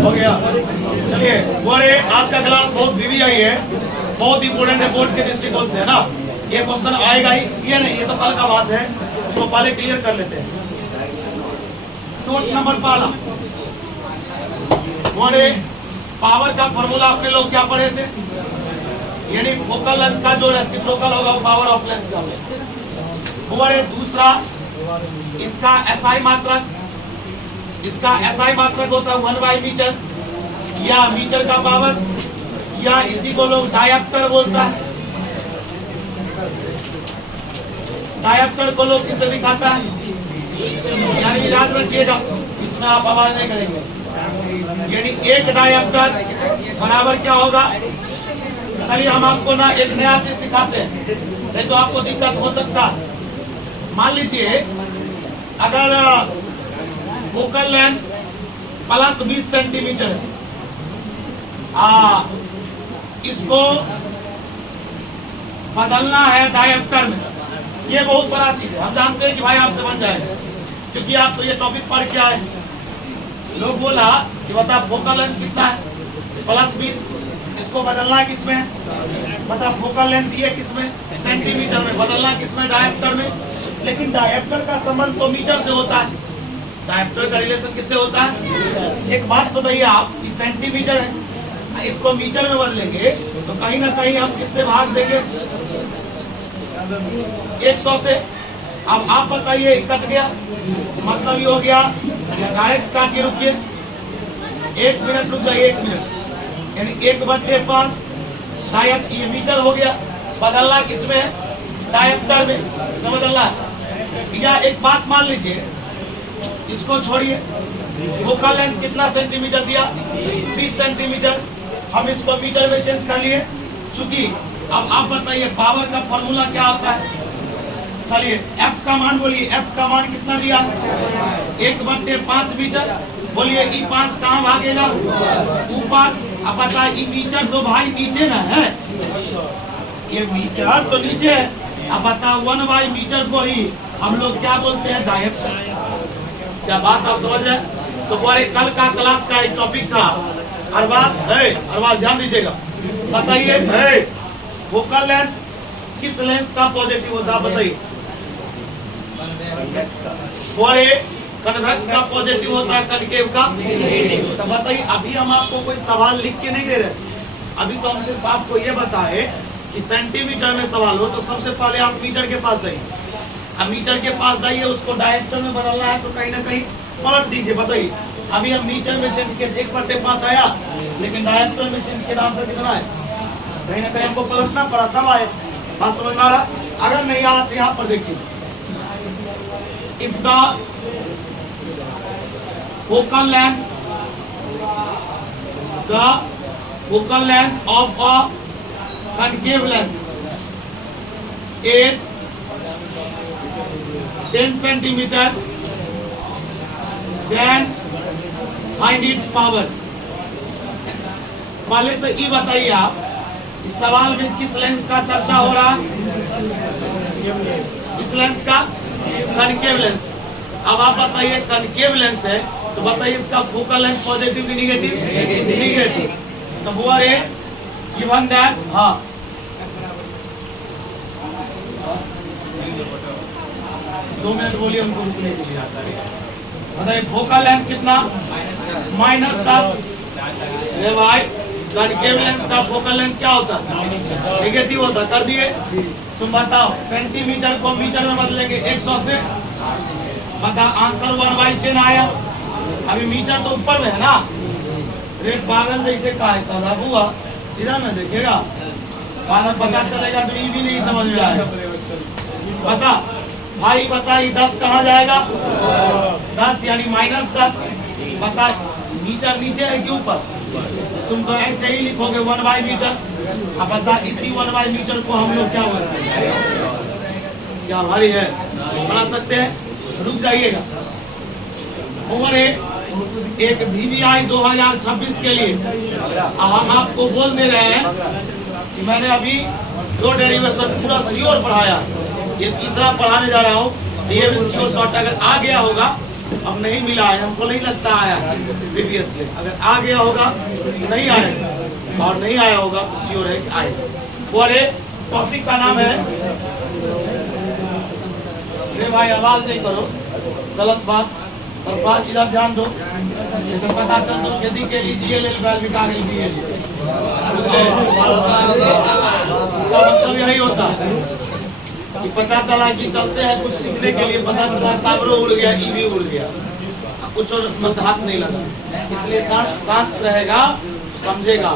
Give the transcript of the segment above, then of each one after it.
हो गया। चलिए बोले आज का क्लास बहुत VVI है, बहुत इंपोर्टेंट है बोर्ड के दृष्टिकोण से, है ना। ये क्वेश्चन आएगा ही, ये नहीं, ये तो कल का बात है, उसको पहले क्लियर कर लेते हैं। नोट नंबर पहला, बोले पावर का फॉर्मूला अपने लोग क्या पढ़े थे, यानी फोकल लेंथ का जो रेसिप्रोकल होगा वो पावर ऑफ लेंस का होगा। बोले दूसरा, इसका SI मात्रक, इसका SI मात्रक होता है 1 मीटर या मीटर का पावर, या इसी को लोग डायप्टर बोलता है। डायप्टर को लोग किसे दिखाता है, यानी याद रखिएगा, इसमें आप आवाज नहीं करेंगे, यानी एक डायप्टर बराबर क्या होगा। चलिए हम आपको ना एक नया चीज सिखाते हैं, नहीं तो आपको दिक्कत हो सकता है। मान लीजिए अगर फोकल लेंथ प्लस 20 सेंटीमीटर है, इसको बदलना है डायप्टर में, ये बहुत बड़ा चीज है। हम जानते हैं कि भाई आपसे बन जाएगा, क्योंकि आप तो ये टॉपिक पढ़ के आए। लोग बोला कि बता फोकल लेंथ कितना है, प्लस 20, इसको बदलना है किसमें, बता फोकल लेंथ ये किसमें, सेंटीमीटर में, बदलना किसमें, डायप्टर में। लेकिन डायप्टर का संबंध तो मीटर से होता है, डायप्टर का रिलेशन किससे होता है। एक बात बताइए आप, ये सेंटीमीटर है, इसको मीटर में बदलेंगे तो कहीं ना कहीं हम किससे भाग देंगे, 100 से। अब आप बताइए, कट गया मतलब ये हो गया, डायरेक्ट काटिए, रुकिए 1 मिनट, रुक जाइए 1 मिनट, यानी 1/5 डायप्टर, ये मीटर हो गया। बदलना किसमें है, डायप्टर में, इसमें बदलना है। या एक बात मान लीजिए, इसको छोड़िए, फोकल लेंथ कितना सेंटीमीटर दिया, 20 सेंटीमीटर, हम इसको मीटर में चेंज कर लिए। चूंकि अब आप बताइए पावर का फॉर्मूला क्या होता है। चलिए F का मान बोलिए, F का मान कितना दिया, 1/5 मीटर। बोलिए E5 कहाँ भागेगा, ऊपर। अब बता, ई मीटर तो भाई नीचे ना है, ये मीटर तो नीचे है। अब बता 1 मीटर को ही हम लोग क्या बोलते हैं, डायप्टर। क्या बात आप समझ रहे हैं। तो बोले कल का क्लास का एक टॉपिक था, हर बात ध्यान दीजिएगा। बताइए फोकल लेंथ किस लेंस का पॉजिटिव होता है, बताइए। बोले कन्वेक्स का पॉजिटिव होता है, कनकेव का। तो बताइए, अभी हम आपको कोई सवाल लिख के नहीं दे रहे, अभी तो हम सिर्फ आपको ये बताए कि सेंटीमीटर में सवाल हो तो सबसे पहले आप मीटर के पास जाइए। अब मीटर के पास जाइए, उसको डायप्टर में बदलना है तो कहीं ना कहीं पलट दीजिए। बताइए, अभी हम मीटर में चेंज किया 1/5 आया, लेकिन डायप्टर में चेंज किया आंसर कितना है, कहीं ना कहीं हमको पलटना पड़ा, तब आए। बात समझ में आ रहा। अगर नहीं आ रहा तो यहाँ पर देखिए, if the focal length of a concave lens is 10 centimeter, then find its power। पहले तो ये बताइए आप, इस सवाल में किस लेंस का चर्चा हो रहा है, इस लेंस का, कनकेव लेंस। अब आप बताइए कनकेव लेंस है तो बताइए इसका फोकल लेंथ पॉजिटिव की निगेटिव, निगेटिव। तो हुआ रे गिवन दैट, हाँ 2 मिनट बोलिए उनको रुकने के लिए। बताइए फोकल लेंथ कितना, -10। अरे भाई कनकेव लेंस का फोकल लेंथ क्या होता है, नेगेटिव होता। कर दिए। तुम बताओ, सेंटीमीटर को मीटर में बदलेंगे 100 से, बता आंसर 1/10 आया। अभी मीटर तो ऊपर में है ना, रेट पागल जैसे का है बुआ, इधर में देखिएगा, पता चलेगा तो ये भी नहीं समझ में आएगा। बता भाई, बता ये 10 कहाँ जाएगा, 10 यानी -10। बता मीटर नीचे है कि ऊपर, तुम तो ऐसे ही लिखोगे 1 मीटर। अब बता इसी 1 मीटर को हम लोग क्या बोलते हैं, क्या भारी है, बना सकते हैं, रुक जाइएगा। ओवर एक VVI 2026 के लिए हम आपको बोल दे रहे हैं कि मैंने अभी 2 डेरिवेशन पूरा श्योर पढ़ाया, ये तीसरा पढ़ाने जा रहा हूँ। ये भी श्योर शॉर्ट अगर आ गया होगा अब नहीं मिला है, हमको नहीं लगता आया है प्रीवियस ईयर। अगर आ गया होगा तो नहीं आएगा, और नहीं आया होगा तो श्योर है कि आएगा। और टॉपिक का नाम है, अरे भाई आवाज नहीं करो, गलत बात। सरपंच इधर ध्यान दो, तो पता चल दो खेती के लिए GLL बैल बिका गई DL। इसका मतलब यही होता है कि पता चला कि चलते हैं कुछ सीखने के लिए, पता चला टावरों उड़ गया, EV उड़ गया, कुछ और मतलब हाथ नहीं लगा। इसलिए शांत रहेगा, समझेगा।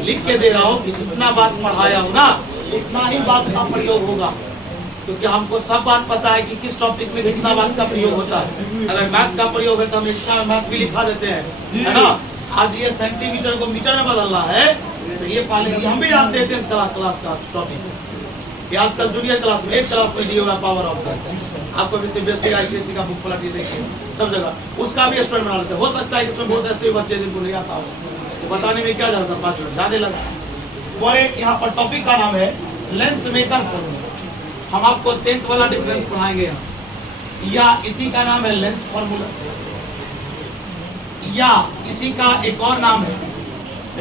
लिख के दे रहा हूँ कि जितना बात पढ़ाया हो ना उतना ही बात का प्रयोग होगा, क्योंकि हमको सब बात पता है कि किस टॉपिक में कितना बात का प्रयोग होता है। अगर मैथ का प्रयोग है तो हम एक्स्ट्रा मैथ भी लिखा देते हैं, है ना। आज ये सेंटीमीटर को मीटर में बदलना है तो ये पहले हम भी जानते हैं 10th क्लास का टॉपिक। ये आजकल जूनियर क्लास में 8th क्लास में दिया हुआ पावर ऑफ दैट। आपको भी CBSE ICSE का बुक पलट देखिए सब जगह, उसका भी स्टूडेंट बना लेते हैं। हो सकता है कि इसमें बहुत ऐसे बच्चे जिनको नहीं आता हो, तो बताने में क्या जाता, 5 मिनट ज्यादा लगा। और यहाँ पर टॉपिक का नाम है लेंस मेकर फॉर्मूला। हम आपको 10th वाला डिफरेंस पढ़ाएंगे यहाँ, या इसी का नाम है लेंस फॉर्मूला, या इसी का एक और नाम है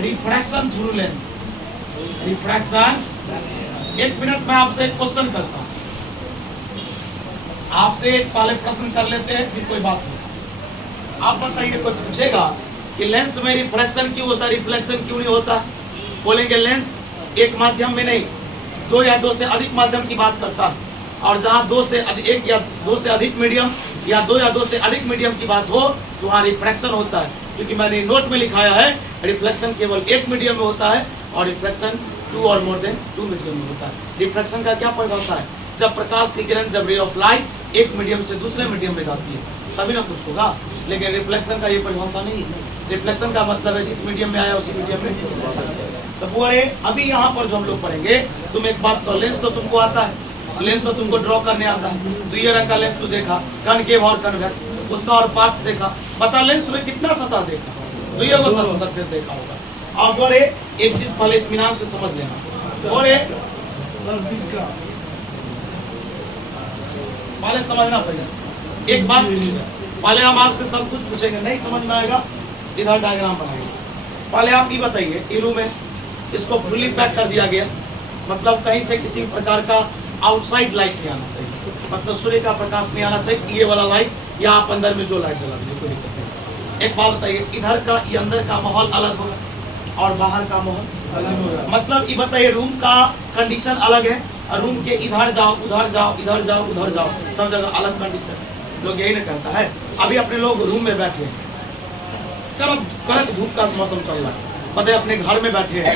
refraction through lens. Refraction, 1 minute में आपसे एक क्वेश्चन करता हूं, आपसे एक पहले प्रश्न कर लेते हैं फिर कोई बात नहीं। आप बताइए, कोई पूछेगा कि लेंस में रिफ्रैक्शन क्यों होता है, रिफ्लेक्शन क्यों नहीं होता, बोलेंगे लेंस एक माध्यम में नहीं 2 या 2 से अधिक माध्यम की बात करता है, और जहां 2 से अधिक, 1 या 2 से अधिक मीडियम या 2 या 2 से अधिक मीडियम की बात हो तो वहाँ रिफ्रैक्शन होता है। क्योंकि मैंने नोट में लिखाया है रिफ्लेक्शन केवल 1 मीडियम में होता है और रिफ्लेक्शन 2 और मोर देन 2 मीडियम में होता है। रिफ्लेक्शन का क्या परिभाषा है, जब प्रकाश की किरण, जब रे ऑफ लाइट एक मीडियम से दूसरे मीडियम में जाती है तभी ना कुछ होगा। लेकिन रिफ्लेक्शन का ये परिभाषा नहीं है। रिफ्लेक्शन का मतलब है जिस मीडियम में आया उसी मीडियम में। तो वो अभी यहाँ पर जो हम लोग पढ़ेंगे, तुम एक बात तो, लेंस तो तुमको आता है, लेंस तो तुमको ड्रॉ करने आता है। द्वितीय रंग का लेंस तो देखा, कनकेव और कन्वेक्स, उसका और पार्ट्स देखा, बता लेंस में कितना सतह देखा, द्वितीय को सरफेस देखा होगा। और बोले एक चीज पहले इत्मीनान से समझ लेना, बोले पहले समझना सही से। एक बात पहले हम आपसे सब कुछ पूछेंगे, नहीं समझ में आएगा इधर डायग्राम बनाएंगे। पहले आप ये बताइए, ये रूम है, इसको फुली पैक कर दिया गया, मतलब कहीं से किसी प्रकार का आउटसाइड लाइट नहीं आना चाहिए, मतलब सूर्य का प्रकाश नहीं आना चाहिए। ये वाला लाइट या आप अंदर में जो लाइट जला दीजिए, कोई दिक्कत नहीं। एक बात बताइए, इधर का ये अंदर का माहौल अलग होगा और बाहर का माहौल अलग होगा, मतलब ये बताइए रूम का कंडीशन अलग है, और रूम के इधर जाओ उधर जाओ इधर जाओ उधर जाओ सब जगह अलग कंडीशन। लोग यही ना कहता है। अभी अपने लोग रूम में बैठे हैं, कड़क धूप का मौसम चल रहा है, पता है अपने घर में बैठे हैं,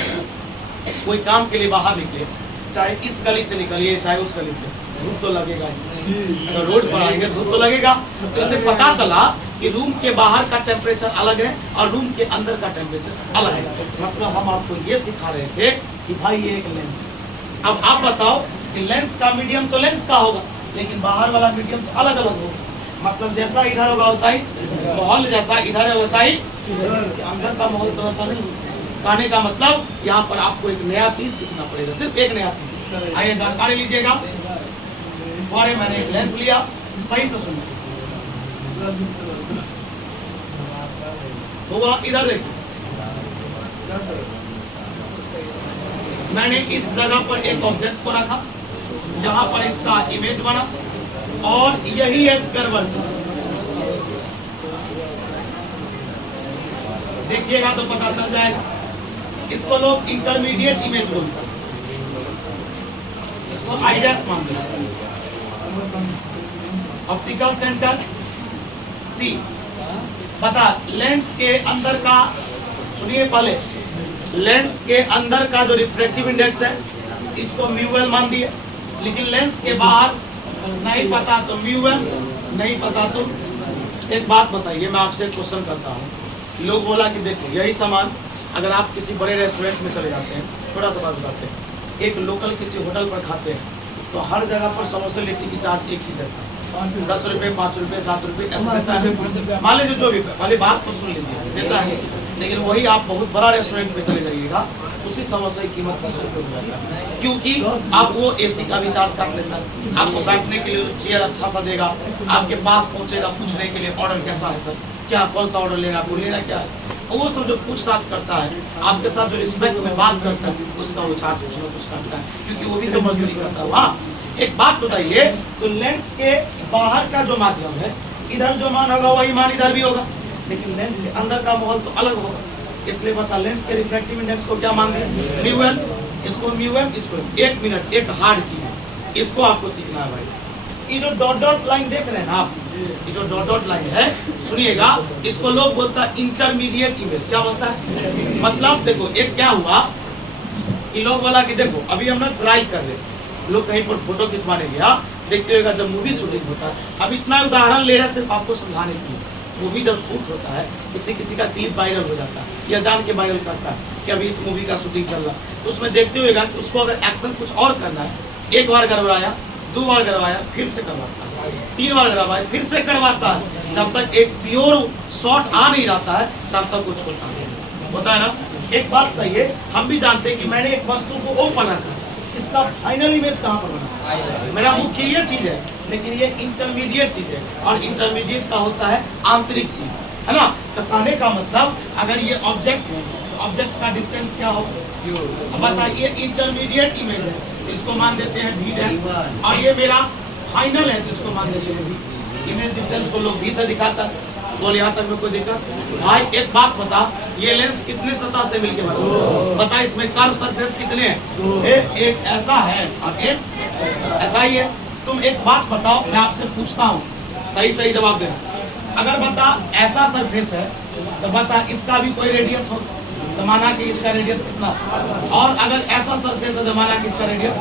कोई काम के लिए बाहर निकले, चाहे इस गली से निकलिए चाहे उस गली से, धूप तो लगेगा ही। अगर रोड पर आएंगे धूप तो लगेगा। तो इससे पता चला कि रूम के बाहर का टेम्परेचर अलग है और रूम के अंदर का टेम्परेचर अलग है। मतलब हम आपको ये सिखा रहे थे कि भाई ये एक लेंस। अब आप बताओ कि लेंस का मीडियम तो लेंस का होगा, लेकिन बाहर वाला मीडियम तो अलग अलग होगा। मतलब जैसा इधर होगा वैसा ही माहौल, जैसा इधर है वैसा ही इसके अंदर का माहौल तो वैसा नहीं। कहने का मतलब यहाँ पर आपको एक नया चीज सीखना पड़ेगा, सिर्फ एक नया चीज। आइए जानकारी लीजिएगा। और मैंने एक लेंस लिया, सही से सुनिए, होगा इधर देखिए, मैंने इस जगह पर एक ऑब्जेक्ट को रखा, यहाँ पर इसका इमेज बना और यही एक कर्वर देखिएगा तो पता चल जाएगा। इसको लोग इंटरमीडिएट इमेज बोलते हैं, इसको आईडैश मानते हैं। ऑप्टिकल सेंटर सी, पता लेंस के अंदर का, सुनिए पहले, लेंस के अंदर का जो रिफ्रैक्टिव इंडेक्स है इसको म्यूएल मान दिए, लेकिन लेंस के बाहर नहीं पता तो म्यूएल, नहीं पता तो। एक बात बताइए, मैं आपसे क्वेश्चन करता हूँ, लोग बोला कि देखो यही सामान अगर आप किसी बड़े रेस्टोरेंट में चले जाते हैं, छोटा सा बात बताते हैं, एक लोकल किसी होटल पर खाते हैं तो हर जगह पर समोसे लिट्टी की चार्ज एक ही जैसा, 10 रुपये 5 रुपये 7 रुपये ऐसा मान लीजिए जो भी, पहले बात तो सुन लीजिए, देता है। लेकिन वही आप बहुत बड़ा रेस्टोरेंट में चले जाइएगा उसी समोसे की कीमत 30 रुपये हो जाता है, क्योंकि अब वो एसी का भी चार्ज काट लेता है, आपको बैठने के लिए चेयर अच्छा सा देगा, आपके पास पहुंचेगा पूछने के लिए ऑर्डर कैसा है सर, क्या कौन सा ऑर्डर लेना, आपको लेना क्या है, वो सब जो पूछताछ करता है, आपके साथ जो रिस्पेक्ट में बात करता है, उसका वो चार्ज कुछ ना कुछ काटता है, क्योंकि वो भी तो मजदूरी करता है। हाँ, एक बात बताइए, तो लेंस के बाहर का जो माध्यम है, इधर जो मान होगा वही मान इधर भी होगा, लेकिन लेंस के अंदर का माहौल तो अलग होगा। इसलिए बता, लेंस के रिफ्रैक्टिव इंडेक्स को क्या मान दिया, म्यू एन, इसको म्यू एम, इसको 1 मिनट, एक हार्ड चीज है, इसको आपको सीखना है भाई। ये जो डॉट डॉट लाइन देख रहे हैं ना आप, ये जो डॉट डॉट लाइन है, सुनिएगा, इसको लोग बोलता है इंटरमीडिएट इमेज। क्या बोलता है, मतलब देखो एक क्या हुआ कि लोग बोला कि देखो अभी हम ना ट्राई कर रहे, लोग कहीं पर फोटो खिंचवाने गया, देखते होगा जब मूवी शूटिंग होता है, अब इतना उदाहरण ले रहा सिर्फ आपको समझाने के लिए, मूवी जब शूट होता है, किसी का क्लिप वायरल हो जाता है या जान के वायरल करता है कि अभी इस मूवी का शूटिंग चल रहा है, तो उसमें देखते हुएगा कि उसको अगर एक्शन कुछ और करना है, एक बार करवाया, 2 बार करवाया, फिर से करवाता है, 3 बार करवाया, फिर से करवाता है, जब तक एक प्योर शॉट आ नहीं जाता है तब तक कुछ होता है ना। एक बात कहिए, हम भी जानते हैं कि मैंने एक वस्तु को ऊपर रखा, इसका फाइनल इमेज कहाँ पर बना, मेरा मुख्य ये चीज है, लेकिन ये इंटरमीडिएट चीज है, और इंटरमीडिएट का होता है आंतरिक चीज, है ना। तो कहने का मतलब अगर ये ऑब्जेक्ट है तो ऑब्जेक्ट का डिस्टेंस क्या हो, अब बताइए इंटरमीडिएट इमेज है, इसको मान देते हैं v डैश, और ये मेरा फाइनल है तो इसको मान देते हैं v। इमेज डिस्टेंस को लोग v से दिखाता है, बोल यहाँ तक में कोई दिक्कत भाई। एक बात बता, ये लेंस कितने सतह से मिलके बना, बता इसमें कर्व सरफेस कितने हैं, एक ऐसा है और एक ऐसा ही है। तुम एक बात बताओ, मैं आपसे पूछता हूँ, सही सही जवाब देना। अगर बता ऐसा सरफेस है तो बता इसका भी कोई रेडियस हो, तो माना कि इसका रेडियस कितना, और अगर ऐसा सरफेस है तो माना कि इसका रेडियस,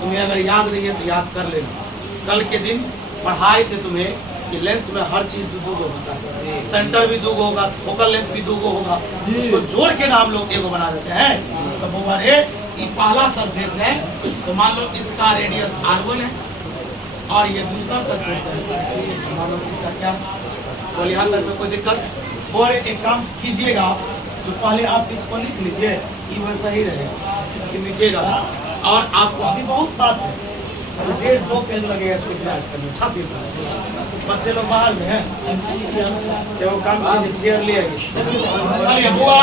तुम्हें अगर याद नहीं है तो याद कर लेना, कल के दिन पढ़ाए थे तुम्हें कि लेंस में हर चीज दो होता है, सेंटर भी 2 होगा, फोकल लेंथ भी 2 होगा, उसको जोड़ के ना हम लोग एगो बना देते हैं। तो वो अरे ये पहला सरफेस है, तो मान लो इसका रेडियस r1 है, और ये दूसरा सरफेस है, तो मान लो इसका क्या, तो यहाँ तक में कोई दिक्कत। और एक काम कीजिएगा, जो पहले आप इसको लिख लीजिए, ये वैसा ही रहेगा कि नीचे जाना, और आपको अभी बहुत बात है, 1.5-2 पेज लगेगा इसको तैयार करने, छापी बच्चे लोग बाहर में हैं, क्या वो काम कीजिए, चेयर ले आइए, चलिए बुआ,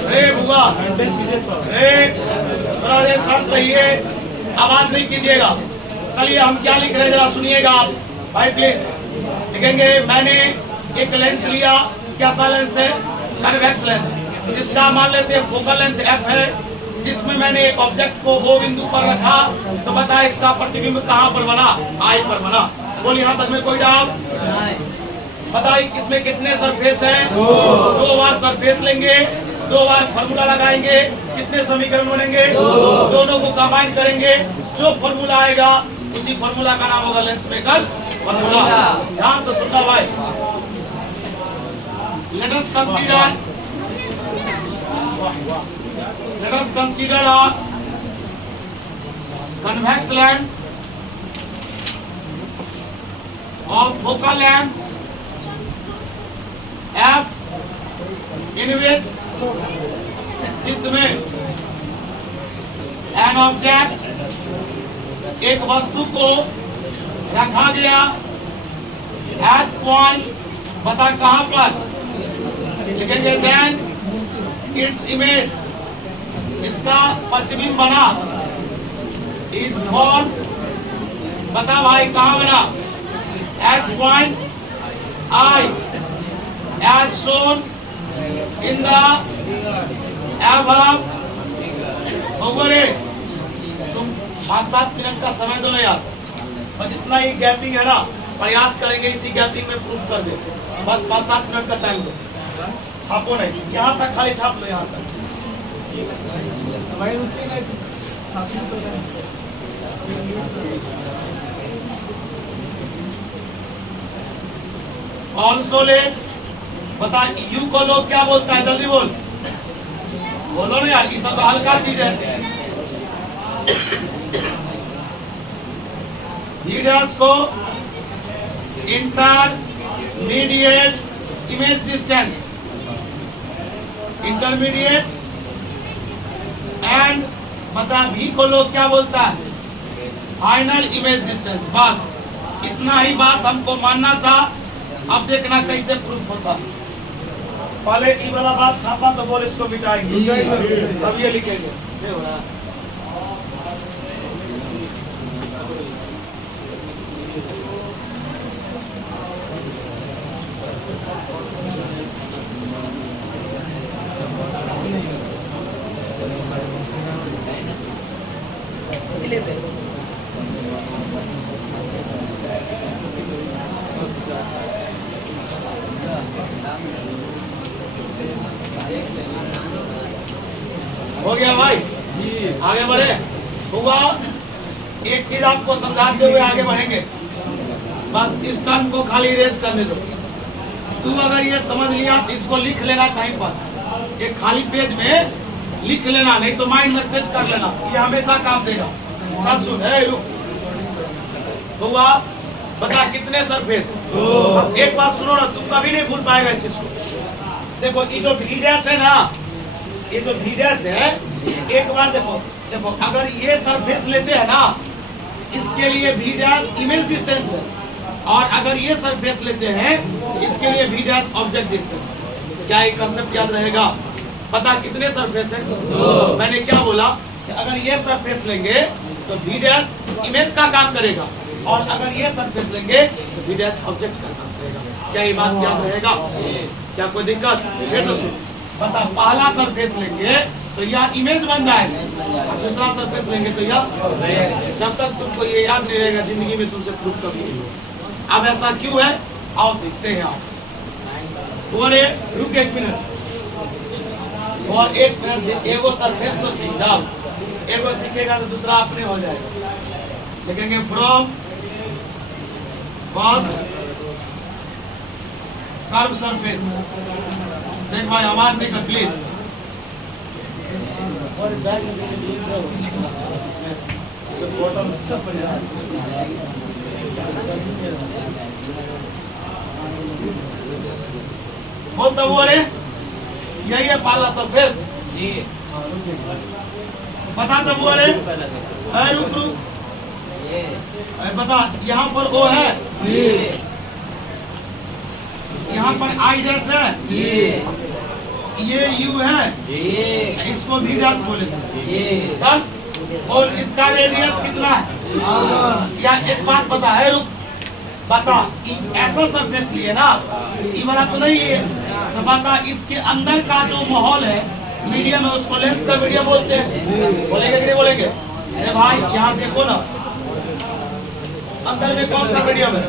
अरे बुआ, अरे थोड़ा देर साथ रहिए, आवाज नहीं कीजिएगा। चलिए हम क्या लिख रहे हैं जरा सुनिएगा आप भाई प्लीज। लिखेंगे, मैंने एक लेंस लिया, कैसा लेंस है, कन्वेक्स लेंस, जिसका मान लेते हैं फोकल लेंथ f है, जिसमें मैंने एक ऑब्जेक्ट को O बिंदु पर रखा, तो बता इसका प्रतिबिंब कहाँ पर बना, I पर बना। बोल यहाँ तक में कोई डाउट, बताइए इसमें कितने सरफेस हैं, 2 बार सरफेस लेंगे, 2 बार फॉर्मूला लगाएंगे, कितने समीकरण बनेंगे, दोनों को कंबाइन करेंगे, जो फॉर्मूला आएगा उसी फॉर्मूला का नाम होगा लेंस मेकर फॉर्मूला। ध्यान से सुनना भाई, let us consider a convex lens of focal length f, in which जिसमें an object, एक वस्तु को रखा गया at point, बता कहां पर, लिखेंगे then its image, इसका प्रतिबिंब बना, is formed, बता भाई कहां बना, at point I as shown in the above। तुम 5-7 मिनट का समय दो यार, बस इतना ही गैपिंग है ना, प्रयास करेंगे इसी गैपिंग में प्रूफ कर दे, बस 5-7 मिनट का टाइम दो, छापो नहीं, यहाँ तक खाली छाप लो, यहाँ तक ऑल्सो लेट, बता यू को लोग क्या बोलता है, जल्दी बोल, बोलो ना यार, ये सब तो हल्का चीज है। लीडर्स को intermediate image distance, intermediate and बता भी को लोग क्या बोलता है, फाइनल इमेज डिस्टेंस। बस इतना ही बात हमको मानना था। अब देखना कैसे प्रूफ होता है। पहले ई वाला बात छापा तो बोल इसको मिटाएंगे, तब ये लिखेंगे। ये हो रहा है। हो गया भाई जी, आगे बढ़े। हुआ एक चीज आपको समझाते हुए आगे बढ़ेंगे। बस इस टर्म को खाली इरेज करने दो। तू अगर ये समझ लिया तो इसको लिख लेना कहीं पर, एक खाली पेज में लिख लेना, नहीं तो माइंड में सेट कर लेना, ये हमेशा काम देगा। चल सुन, रुक। हुआ बता कितने सरफेस? बस एक बात सुनो ना, तुम कभी नहीं भूल पाएगा इस चीज को। देखो ये जो भी डैश है ना, ये जो भी डैश है, एक बार देखो देखो, अगर ये सरफेस लेते हैं ना, इसके लिए भी डैश इमेज डिस्टेंस है, और अगर ये सरफेस लेते हैं इसके लिए भी डैश ऑब्जेक्ट डिस्टेंस। क्या एक कंसेप्ट याद रहेगा? पता कितने सरफेस है? मैंने क्या बोला कि अगर ये सरफेस लेंगे तो भी डैश इमेज का काम करेगा, और अगर ये सरफेस लेंगे तो भी डैश ऑब्जेक्ट का काम करेगा। क्या ये बात याद रहेगा? क्या कोई दिक्कत? फिर से सुन, बता पहला सरफेस लेंगे तो यह इमेज बन जाएगा, और दूसरा सरफेस लेंगे तो यह। जब तक तुमको ये याद नहीं रहेगा जिंदगी में तुमसे प्रूफ कभी नहीं होगा। अब ऐसा क्यों है? आओ देखते हैं। आओ और रुक एक मिनट, और एक मिनट, एगो सरफेस तो सीख जाओ। एगो सीखेगा तो दूसरा अपने हो जाएगा। लिखेंगे फ्रॉम फर्स्ट कर्व सरफेस। देख भाई आवाज नहीं कर प्लीज। बोल तो बोले यही है पहला सरफेस जी। बता तो बोले, रुक रुक, बता यहाँ पर ओ है जी, यहाँ पर आई डैश है जी, ये यू है जी, इसको भी डैश बोले जी। और इसका रेडियस कितना है? या एक बात पता है, रुक बता, ऐसा सरफेस लिए ना, ये वाला तो नहीं है, तो बता इसके अंदर का जो माहौल है, मीडियम है, उसको लेंस का मीडियम बोलते हैं। बोलेंगे कि नहीं बोलेंगे? अरे भाई यहाँ देखो ना, अंदर में कौन सा मीडियम है?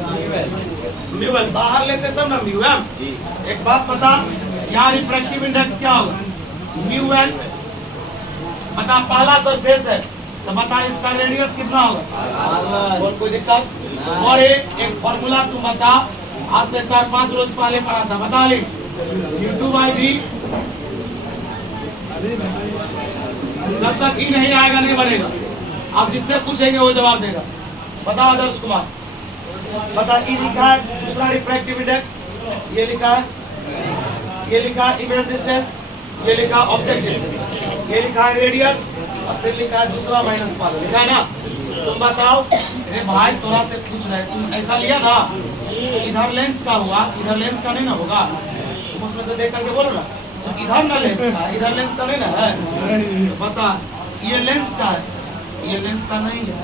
म्यूएल। बाहर लेते तब ना म्यूएम। एक बात बता, यहाँ रिफ्रैक्टिव इंडेक्स क्या होगा? म्यूएल। बता पहला सरफेस है तो बता इसका रेडियस कितना होगा? और कोई दिक्कत? और एक फॉर्मूला तू बता, आज से 4-5 रोज पहले पढ़ा था, बता ली। U2/V, जब तक ई नहीं आएगा नहीं बनेगा। आप जिससे पूछेंगे वो जवाब देगा। बता आदर्श कुमार, बता ई लिखा है दूसरा रिफ्रैक्टिव इंडेक्स, ये लिखा है, ये लिखा है इमेज डिस्टेंस, ये लिखा ऑब्जेक्ट डिस्टेंस, ये लिखा है रेडियस, और फिर लिखा है दूसरा माइनस पावर, लिखा है ना? तुम बताओ। अरे भाई थोड़ा से पूछ रहे, तुम ऐसा लिया ना, इधर लेंस का हुआ, इधर लेंस का नहीं ना होगा, तुम उसमें से देख करके बोलो ना, इधर ना लेंस का, इधर लेंस का नहीं ना है, तो बता ये लेंस का है, ये लेंस का नहीं है।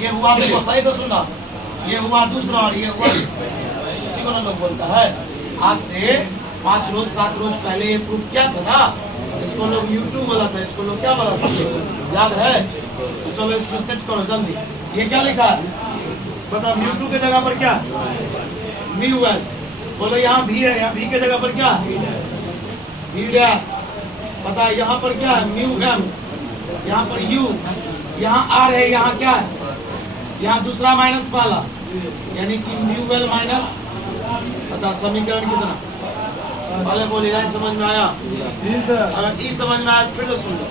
ये हुआ, देखो सही से सुना, ये हुआ दूसरा, और ये हुआ, इसी को ना लोग बोलता है। आज से 5 रोज 7 रोज पहले ये प्रूफ किया था ना, इसको लोग YouTube बोला था, इसको लोग क्या बोला था, याद है? तो चलो इसमें सेट करो जल्दी। ये क्या लिखा है? बताओ म्यू2 के जगह पर क्या? म्यूएल। बोलो यहाँ भी है, यहाँ भी के जगह पर क्या? भी डैश। पता यहाँ पर क्या है? म्यूएम। यहाँ पर यू, यहाँ आर है, यहाँ क्या है? यहाँ दूसरा माइनस वाला, यानी कि म्यूएल माइनस, पता समीकरण कितना? पहले बोली लाइन समझ में आया? जी सर। अगर ई समझ में आया फिर तो सुन लो।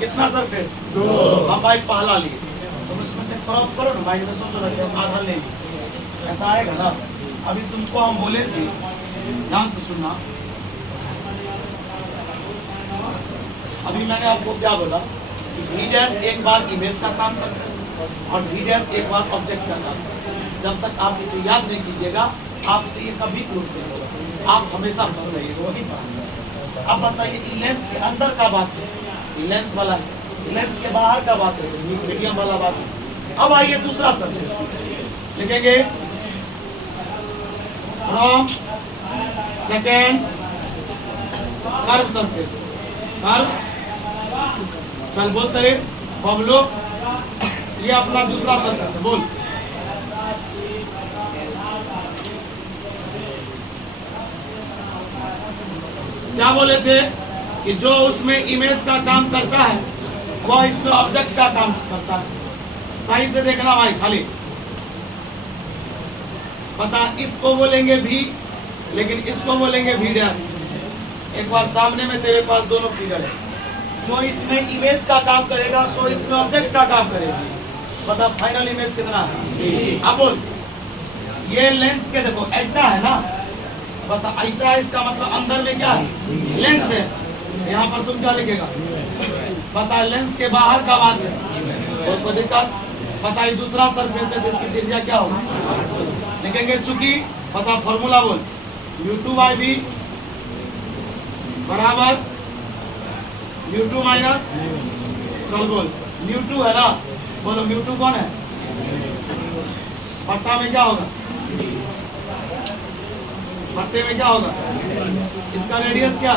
कितना सरफेस? 2। हम भाई पहला लिए, तुम इसमें से क्रॉप करो ना भाई, में सोचो ना आधा ले ली, ऐसा आएगा ना? अभी तुमको हम बोले थे, ध्यान से सुनना, अभी मैंने आपको क्या बोला कि वी डैश एक बार इमेज का काम करता है और वी डैश एक बार ऑब्जेक्ट का काम करता है। जब तक आप इसे याद नहीं कीजिएगा आपसे ये कभी प्रूफ नहीं होगा, आप हमेशा फंस जाइएगा वही पर। अब बताइए ई लेंस के अंदर का बात है, ई लेंस वाला है, लेंस के बाहर का बात है, मीडियम वाला बात है। अब आइए दूसरा सरफेस लिखेंगे, from second curve surface, curve. चल बोल करे बबलू, ये अपना दूसरा सरफेस है, बोल। क्या बोले थे कि जो उसमें इमेज का काम करता है वह इसमें ऑब्जेक्ट का काम करता है। सही से देखना भाई, खाली पता, इसको बोलेंगे भी लेकिन इसको बोलेंगे भी डैश। एक बार सामने में तेरे पास दोनों फिगर है, जो इसमें इमेज का काम करेगा सो इसमें ऑब्जेक्ट का काम करेगा। बता फाइनल इमेज कितना है? अब बोल, ये लेंस के देखो ऐसा है ना, बता ऐसा है, इसका मतलब अंदर में क्या है? लेंस है। यहाँ पर तुम क्या लिखेगा? बता लेंस के बाहर का बात है और कोई दिक्कत? बता दूसरा सरफेस है तो इसकी त्रिज्या क्या होगा? लिखेंगे चूंकि बता फॉर्मूला बोल, u2/v बराबर u2 माइनस, चल बोल u2 है ना, बोलो u2 कौन है? पट्टा में क्या होगा? पट्टे में क्या होगा? इसका रेडियस क्या?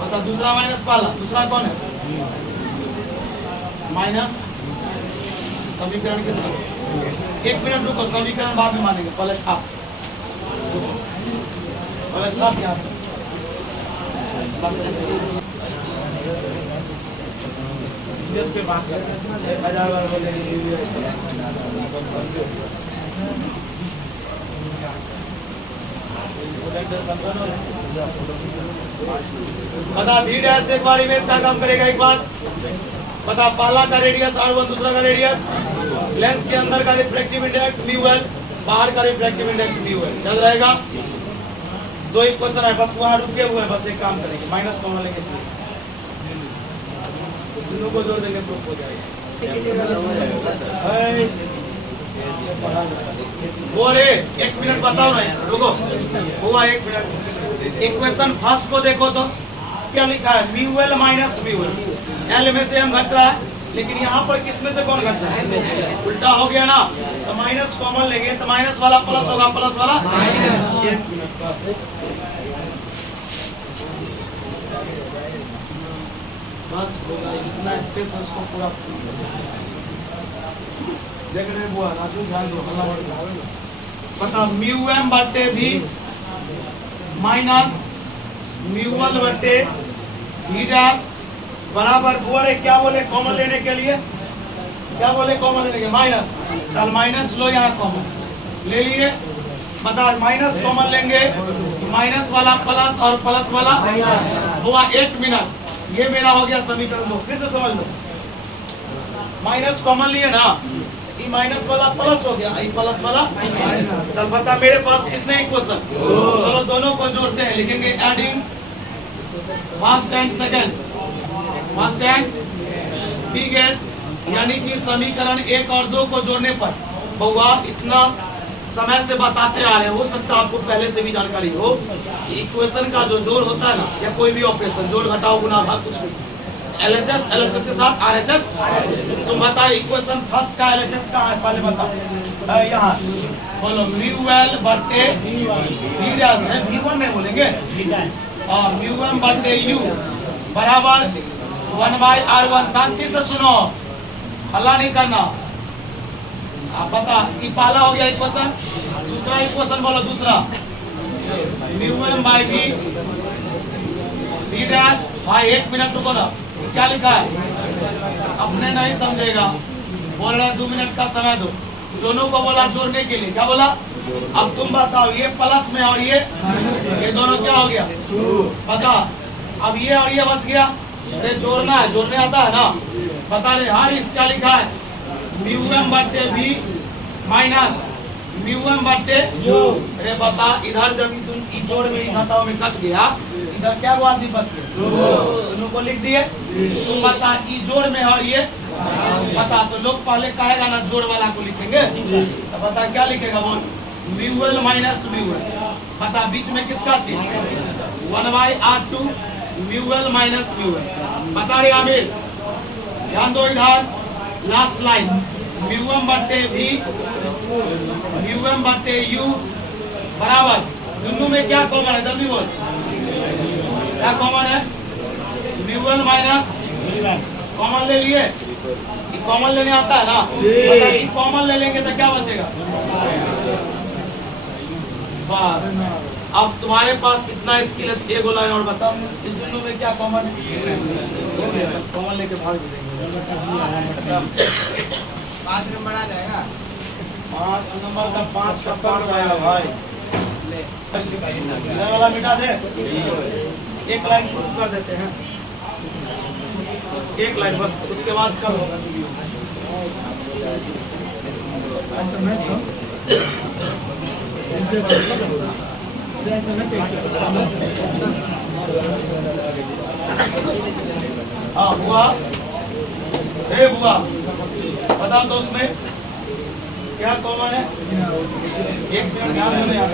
बता दूसरा माइनस पाला, दूसरा कौन है? माइनस समीकरण कितना? एक मिनट रुको, समीकरण बाद में मानेंगे, पहले छाप, पहले छाप यहाँ पे। इस पे बात करते हैं, 1000 बार बोलेंगे बता वी डैश एक बार इमेज का काम करेगा, एक बार बता पहला का रेडियस r1, दूसरा का रेडियस, लेंस के अंदर का रिफ्रैक्टिव इंडेक्स μl, बाहर का रिफ्रैक्टिव इंडेक्स μl, याद रहेगा। दो इक्वेशन है, बस वहां रुके हुए हैं, बस एक काम करेंगे, माइनस कॉमन लेंगे, इसलिए दोनों को जोड़ देंगे, प्रूफ हो जाएगा। बोले एक मिनट बताओ ना, रुको हुआ एक मिनट। इक्वेशन फर्स्ट को देखो तो क्या लिखा है? μl माइनस μl, एल में से हम घट रहा है लेकिन यहाँ पर किस में से कौन घट रहा है? उल्टा हो गया ना, तो माइनस कॉमन लेंगे तो माइनस वाला प्लस होगा, प्लस वाला एक मिनट बस होगा, इतना स्पेस है उसको पूरा देख रहे बुआ, राजू ध्यान दो, हल्ला बढ़ बता μm बटे भी माइनस μl बटे v डैश बराबर बोले क्या बोले कॉमन लेने के लिए? क्या बोले कॉमन लेने के? माइनस। चल माइनस लो, यहाँ कॉमन ले लिए, बता माइनस कॉमन लेंगे, माइनस वाला प्लस और प्लस वाला हुआ। एक मिनट, ये मेरा हो गया समीकरण 2, फिर से समझ लो, माइनस कॉमन लिए ना, ये माइनस वाला प्लस हो गया, ये प्लस वाला माइनस। चल बता मेरे पास कितने इक्वेशन? चलो दोनों को जोड़ते हैं, लिखेंगे adding first and second, first and बिगेट, यानी कि समीकरण 1 और 2 को जोड़ने पर बउआ इतना समय से बताते आ रहे हैं, हो सकता है आपको पहले से भी जानकारी हो, इक्वेशन का जो जोड़ होता है ना, या कोई भी ऑपरेशन, जोड़ घटाओ गुना भाग कुछ भी, LHS के साथ RHS। तुम बताओ इक्वेशन फर्स्ट का LHS का है, पहले बताओ यहाँ बोलो μl बटे v डैश है, v1 नहीं बोलेंगे, μm बटे u बराबर 1/r1। शांति से सुनो, हल्ला नहीं करना। आप बता कि पहला हो गया इक्वेशन, दूसरा इक्वेशन बोलो, दूसरा μm/v v डैश। भाई एक मिनट रुको ना, क्या लिखा है? अपने नहीं समझेगा, बोल रहे 2 मिनट का समय दो। दोनों को बोला जोड़ने के लिए, क्या बोला? अब तुम बताओ, ये प्लस में और ये दोनों क्या हो गया? बता, अब ये और ये बच गया, अरे जोड़ना है, जोड़ने आता है ना, बता रहे हाँ। इसका लिखा है μm बटे v माइनस μm बटे u। अरे बता, इधर जब तुम ई जोड़ में घटाओ में कट गया, इधर क्या वो आदमी बच गए, दोनों को लिख दिए। तुम बता ई जोड़ में और ये बता, तो लोग पहले कहेगा ना जोड़ वाला को लिखेंगे, तो बता क्या लिखेगा बोल, म्यूएल माइनस म्यूएल, बता बीच में किसका चीज 1/r2 म्यूएल माइनस म्यूएल, बता रहे आमिर, ध्यान दो इधर लास्ट लाइन, म्यूएम बटे v म्यूएम बटे u बराबर, दोनों में क्या कॉमन है जल्दी बोल, क्या कॉमन है, म्यूएल माइनस कॉमन ले लिए, कॉमन लेने आता है ना, बताइए कॉमन ले लेंगे तो क्या बचेगा, बस। अब तुम्हारे पास इतना स्किल है, एक लाइन और बताओ इस दोनों में क्या कॉमन है, बस कॉमन लेके भाग देंगे। 5 नंबर आ जाएगा, 5 नंबर का 5 का 5 आएगा भाई, इधर वाला मिटा दे, एक लाइन प्रूफ कर देते हैं, एक लाइन बस, उसके बाद कब होगा हाँ बुआ, हे बुआ बता दो उसमें क्या कॉमन है, एक मिनट ध्यान देना यार,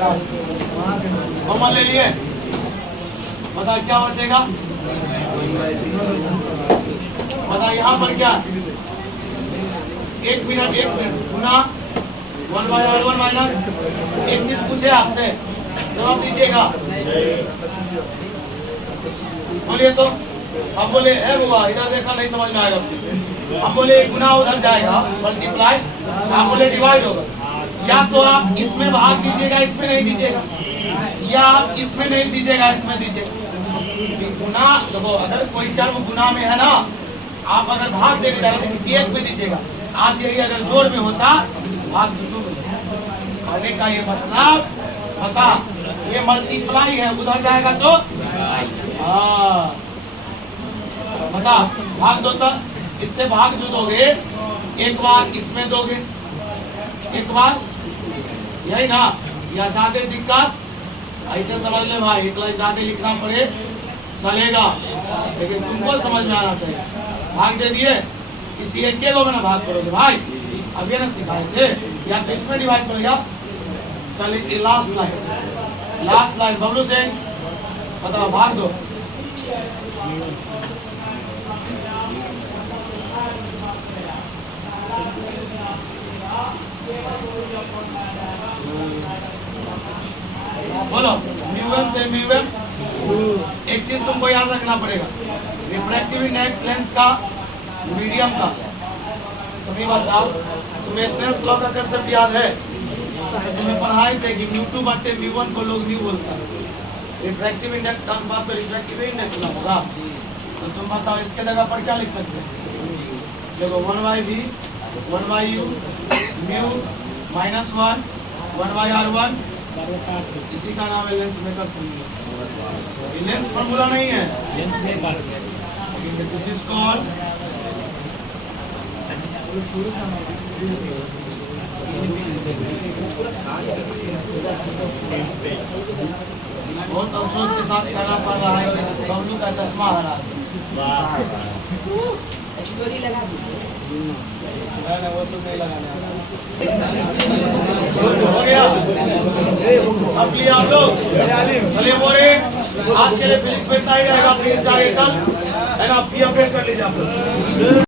कॉमन ले लिए, बता क्या बचेगा, बता यहाँ पर क्या, एक मिनट गुना 1/r1 माइनस, एक चीज पूछे आपसे जवाब दीजिएगा, बोलिए तो, हम बोले है बुआ इधर देखा नहीं समझ में आएगा, हम बोले गुना उधर जाएगा मल्टीप्लाई, आप बोले डिवाइड होगा, या तो आप इसमें भाग दीजिएगा इसमें नहीं दीजिएगा, या आप इसमें नहीं दीजिएगा इसमें दीजिएगा, गुना देखो अगर कोई टर्म गुना में है ना, आप अगर भाग देने जा रहे हैं किसी एक में दीजिएगा, आज यही अगर जोड़ में होता भाग दोनों में, कहने का ये मतलब बता, ये मल्टीप्लाई है उधर जाएगा तो हाँ बता, भाग दो तो इससे भाग जो दोगे एक बार इसमें दोगे, एक बार यही ना, या ज्यादा दिक्कत ऐसे समझ ले भाई, एक लाइन ज्यादा लिखना पड़े चलेगा, लेकिन तुमको समझ में आना चाहिए, भाग दे दिए किसी एक के को में ना भाग करोगे भाई, अब ये ना सिखाए थे, या तो इसमें डिवाइड करो या चलिए लास्ट लाइन बबलू से बताओ, भाग दो, बोलो म्यूएम से म्यूएम, एक चीज तुमको याद रखना पड़ेगा, रिफ्रैक्टिव इंडेक्स लेंस का मीडियम का, तुम्हें बताओ तुम्हें स्नेल्स लॉ का कंसेप्ट याद है, तो तुम्हें पढ़ाए थे कि म्यू 2 बटे म्यू 1 को लोग म्यू बोलता है, रिफ्रैक्टिव इंडेक्स का अनुपात तो रिफ्रैक्टिव इंडेक्स लॉ होगा, तो तुम बताओ इसके जगह पर क्या लिख सकते हैं, देखो 1/v 1/u म्यू -1 1/r1, इसी का नाम है lens maker formula, lens formula नहीं है, दिस इज कॉल्ड बहुत अफसोस के साथ कहना पड़ रहा है कि बबलू का चश्मा हरा, वो सब नहीं लगाने हो गया, अब लिए आप लोग चलिए बोले आज के लिए फिजिक्स में इतना ही रहेगा, प्लीज आगे कल है ना, अपडेट कर लीजिए आप लोग।